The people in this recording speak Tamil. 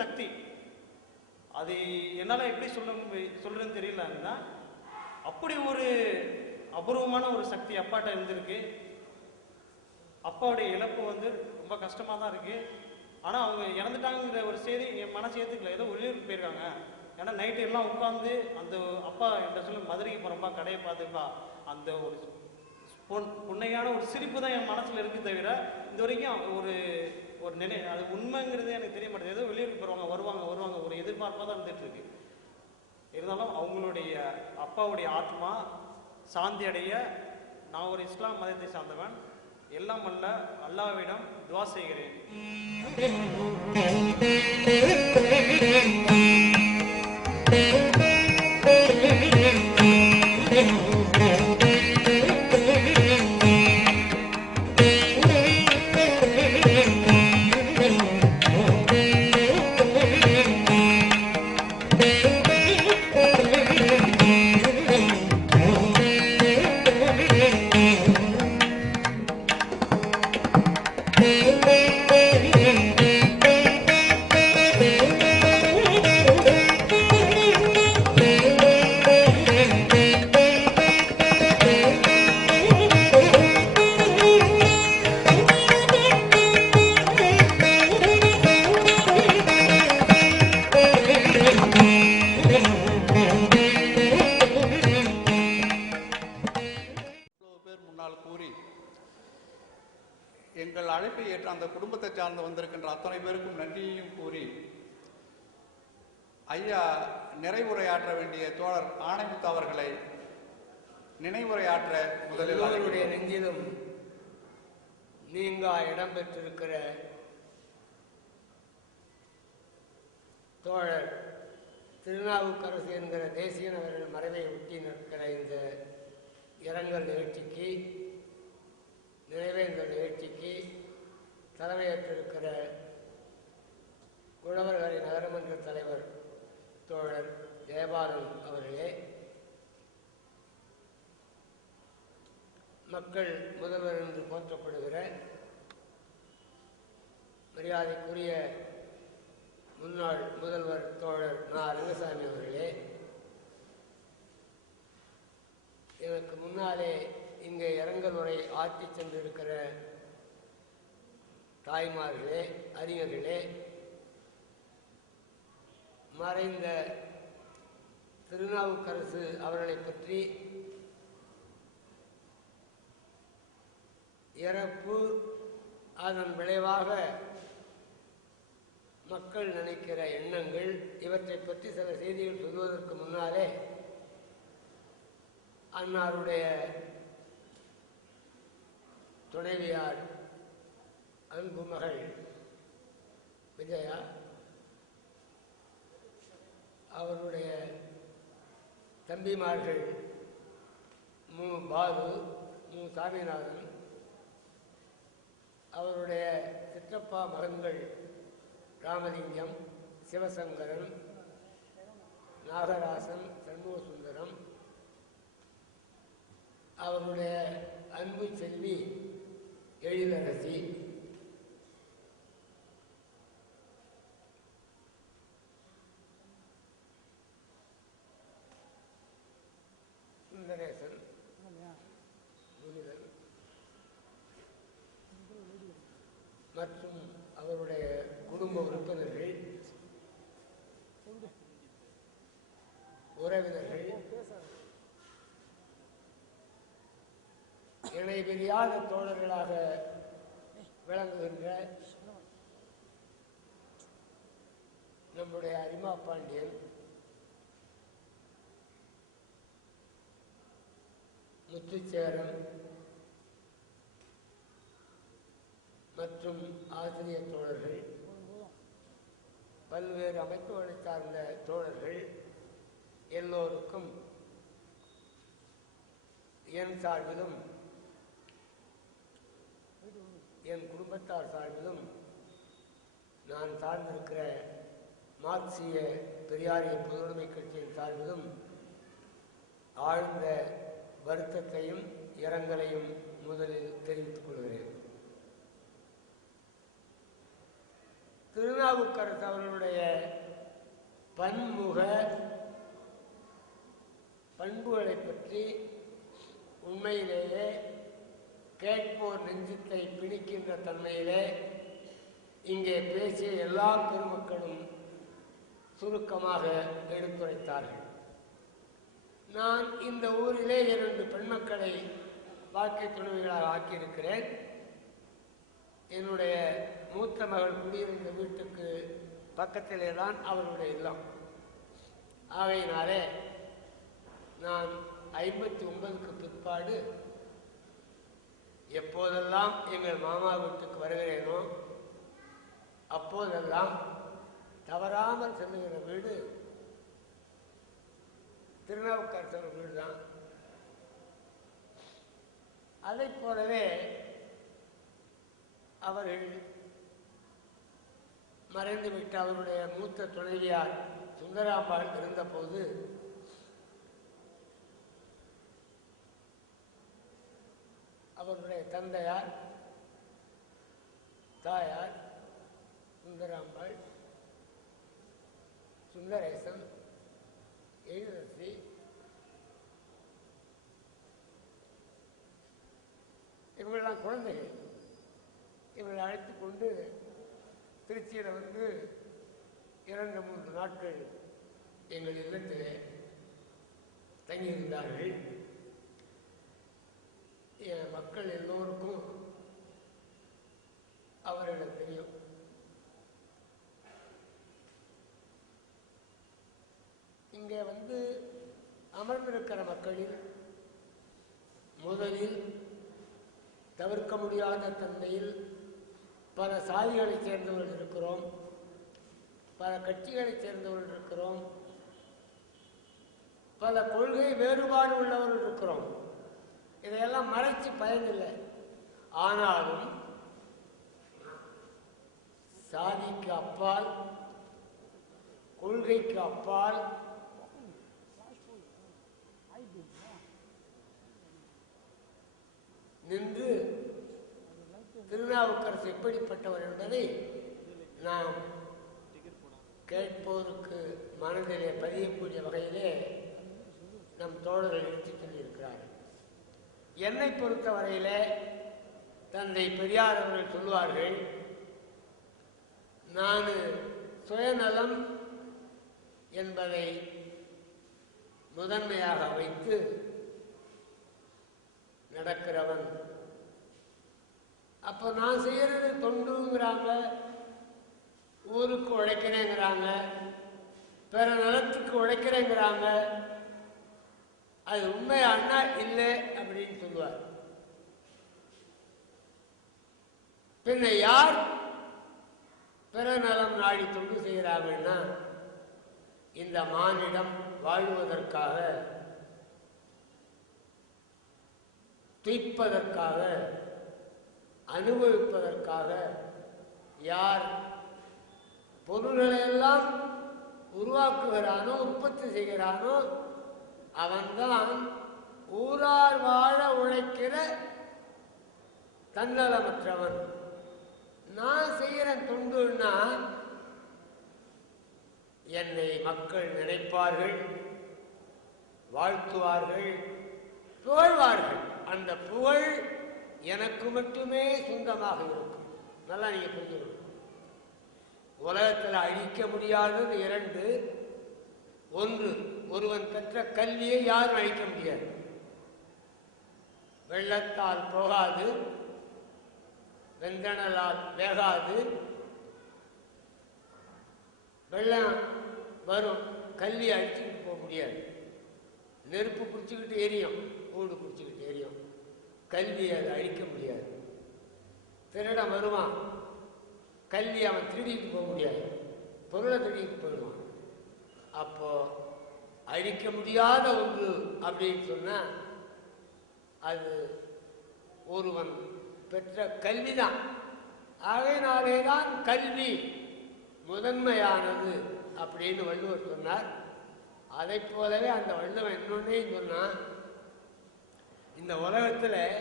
சக்தி. அது என்னால் எப்படி சொல்கிறேன்னு தெரியலன்னா, அப்படி ஒரு அபூர்வமான ஒரு சக்தி அப்பாட்ட இருந்திருக்கு. அப்பாவுடைய இழப்பு வந்து ரொம்ப கஷ்டமாக தான் இருக்குது. ஆனால் அவங்க இறந்துட்டாங்கிற ஒரு செய்தி என் மனசு ஏற்றுக்கல. ஏதோ வெளியூருக்கு போயிருக்காங்க. ஏன்னா நைட்டு எல்லாம் உட்காந்து அந்த அப்பா என்கிட்ட சொல்லி மதுரைக்கு போகிறப்பா கடையை பார்த்துப்பா, அந்த ஒரு புன்னையான ஒரு சிரிப்பு தான் என் மனசில் இருக்குது தவிர இது வரைக்கும் ஒரு அது உண்மைங்கிறது எனக்கு தெரிய மாட்டேது. ஏதோ வெளியூருக்கு வருவாங்க ஒரு எதிர்பார்ப்பாக தான் இருந்துட்டு இருக்கு. இருந்தாலும் அவங்களுடைய அப்பாவுடைய ஆத்மா சாந்தி அடைய நான் ஒரு இஸ்லாம் மதத்தை சார்ந்தவன். எல்லாம் அல்ல அல்லாஹ்விடம் துஆ செய்கிறேன். எங்கள் அழைப்பை ஏற்ற அந்த குடும்பத்தை சார்ந்து வந்திருக்கின்ற அத்தனை பேருக்கும் நன்றியையும் கூறி, ஐயா நிறைவுரையாற்ற வேண்டிய தோழர் ஆணைமுத்து அவர்களை நினைவுரையாற்ற முதலில் அவருடைய நெஞ்சிலும் நீங்கா இடம்பெற்றிருக்கிற தோழர் திருநாவுக்கரசு என்கிற தேசியனவர்கள் மறைவை ஒட்டி நிற்கிற இந்த இரங்கல் நிகழ்ச்சிக்கு, நிறைவேந்தல் நிகழ்ச்சிக்கு தலைமையேற்றிருக்கிற உழவர்கரை நகரமன்ற தலைவர் தோழர் ஜெயபாலன் அவர்களே, மக்கள் முதல்வர் என்று போற்றப்படுகிற மரியாதைக்குரிய முன்னாள் முதல்வர் தோழர் நா. ரங்கசாமி அவர்களே, எனக்கு முன்னாலே இங்கே இரங்கல் உரை ஆற்றி சென்றிருக்கிற தாய்மார்களே, அறிஞர்களே, மறைந்த திருநாவுக்கரசு அவர்களை பற்றி இறப்பு, அதன் விளைவாக மக்கள் நினைக்கிற எண்ணங்கள், இவற்றை பற்றி சில செய்திகள் சொல்வதற்கு முன்னாலே அன்னாருடைய துணைவியார் அன்பு மகள் விஜயா, அவருடைய தம்பிமார்கள் மு. பாலு, மு. சாமிநாதன், அவருடைய சிற்றப்பா மகன்கள் ராமலிங்கம், சிவசங்கரன், நாகராசன், சண்முகசுந்தரம், அவருடைய அன்பு செல்வி எழிலரசி, சுந்தரேசன், முனிதன் மற்றும் அவருடைய குடும்ப உறுப்பினர்கள், உறவினர்கள், இணை பிரியாத தோழர்களாக விளங்குகின்ற நம்முடைய அரிமா பாண்டியன், முத்துச்சேரன் மற்றும் ஆசிரியர் தோழர்கள், பல்வேறு அமைப்புகளை சார்ந்த தோழர்கள் எல்லோருக்கும் என் சார்பிலும் என் குடும்பத்தார் சார்பிலும் நான் சார்ந்திருக்கிற மார்க்சிய பெரியாரிய பொதுவுடைமை கட்சியின் சார்பிலும் ஆழ்ந்த வருத்தத்தையும் இரங்கலையும் முதலில் தெரிவித்துக் கொள்கிறேன். திருநாவுக்கரசு அவர்களுடைய பன்முக பண்புகளை பற்றி உண்மையிலேயே கேட்போர் நெஞ்சத்தை பிணிக்கின்ற தன்மையிலே இங்கே பேசிய எல்லா பெருமக்களும் சுருக்கமாக எடுத்துரைத்தார்கள். நான் இந்த ஊரிலே 2 பெண்மக்களை வாழ்க்கை துணைவிகளாக ஆக்கியிருக்கிறேன். என்னுடைய மூத்த மகள் குடியிருந்த வீட்டுக்கு பக்கத்திலே தான் அவருடைய இல்லம். ஆகையினாலே நான் 59க்கு பிற்பாடு எப்போதெல்லாம் எங்கள் மாமா வீட்டுக்கு வருகிறேனோ அப்போதெல்லாம் தவறாமல் செல்லுகிற வீடு திருநாவுக்கரசர் வீடு தான். அதை போலவே அவர்கள் மறைந்துவிட்ட அவருடைய மூத்த துணைவியார் சுந்தராம்பாள் இருந்தபோது அவருடைய தந்தையார், தாயார் சுந்தராம்பாள், சுந்தரேசன், எழிலரசி, இவங்களெல்லாம் குழந்தைகள். இவர்களை அழைத்து கொண்டு திருச்சியில் வந்து 2-3 நாட்கள் எங்கள் இல்லத்திலே தங்கியிருந்தார்கள். என் மக்கள் எல்லோருக்கும் அவர்களை தெரியும். இங்கே வந்து அமர்ந்திருக்கிற மக்களில் முதலில் தவிர்க்க முடியாத தன்மையில் பல சாதிகளைச் சேர்ந்தவர்கள் இருக்கிறோம், பல கட்சிகளைச் சேர்ந்தவர்கள் இருக்கிறோம், பல கொள்கை வேறுபாடு உள்ளவர்கள் இருக்கிறோம். இதையெல்லாம் மறைச்சு பயனில்லை. ஆனாலும் சாதிக்கு அப்பால், கொள்கைக்கு அப்பால் நின்று திருநாவுக்கரசு எப்படிப்பட்டவர் என்பதை நாம் கேட்போருக்கு மனதிலே பதியக்கூடிய வகையிலே நம் தோழர்கள் எடுத்துச் சொல்லியிருக்கிறார்கள். என்னை பொறுத்தவரையிலே தந்தை பெரியார் அவர்கள் சொல்லுவார்கள், நான் சுயநலம் என்பதை முதன்மையாக வைத்து நடக்கிறவன். அப்போ நான் செய்யறது தொண்டுங்கிறாங்க, ஊருக்கு உழைக்கிறேங்கிறாங்க, பிற நலத்துக்கு உழைக்கிறேங்கிறாங்க. அது உண்மையானா இல்லை அப்படின்னு சொல்லுவார். பின்ன யார் பிற நலம் நாடி தொண்டு செய்கிறாங்கன்னா, இந்த மானிடம் வாழ்வதற்காக, துய்ப்பதற்காக, அனுபவிப்பதற்காக யார் பொருள்களையெல்லாம் உருவாக்குகிறானோ, உற்பத்தி செய்கிறானோ, அவன்தான் ஊரார் வாழ உழைக்கிற தன்னலமற்றவன். நான் செய்கிற தொண்டுன்னா என்னை மக்கள் நினைப்பார்கள், வாழ்த்துவார்கள், புகழ்வார்கள். அந்த புகழ் எனக்கு மட்டுமே சொந்தமாக இருக்கும். நல்லா நீங்க புரிஞ்சுக்கணும். உலகத்தில் அழிக்க முடியாதது 2. 1, ஒருவன் பெற்ற கல்வியை யாரும் அழிக்க முடியாது. வெள்ளத்தால் போகாது, வெந்தணலால் வேகாது. வெள்ளம் வரும், கல்வி அழிச்சுக்கிட்டு போக முடியாது. நெருப்பு பிடிச்சிக்கிட்டு எரியும், ஊடு பிடிச்சிக்கிட்டு எரியும். கல்வியை அதை அழிக்க முடியாது. திருடம் வருவான், கல்வி அவன் திருடிட்டு போக முடியாது, பொருளை திருடிட்டு போயிடுவான். அப்போ அழிக்க முடியாத ஒன்று அப்படின்னு சொன்னா அது ஒருவன் பெற்ற கல்விதான். ஆகையினாலேதான் கல்வி முதன்மையானது அப்படின்னு வள்ளுவர் சொன்னார். அதை போலவே அந்த வள்ளுவன் இன்னொன்னே சொன்னா, இந்த உலகத்துல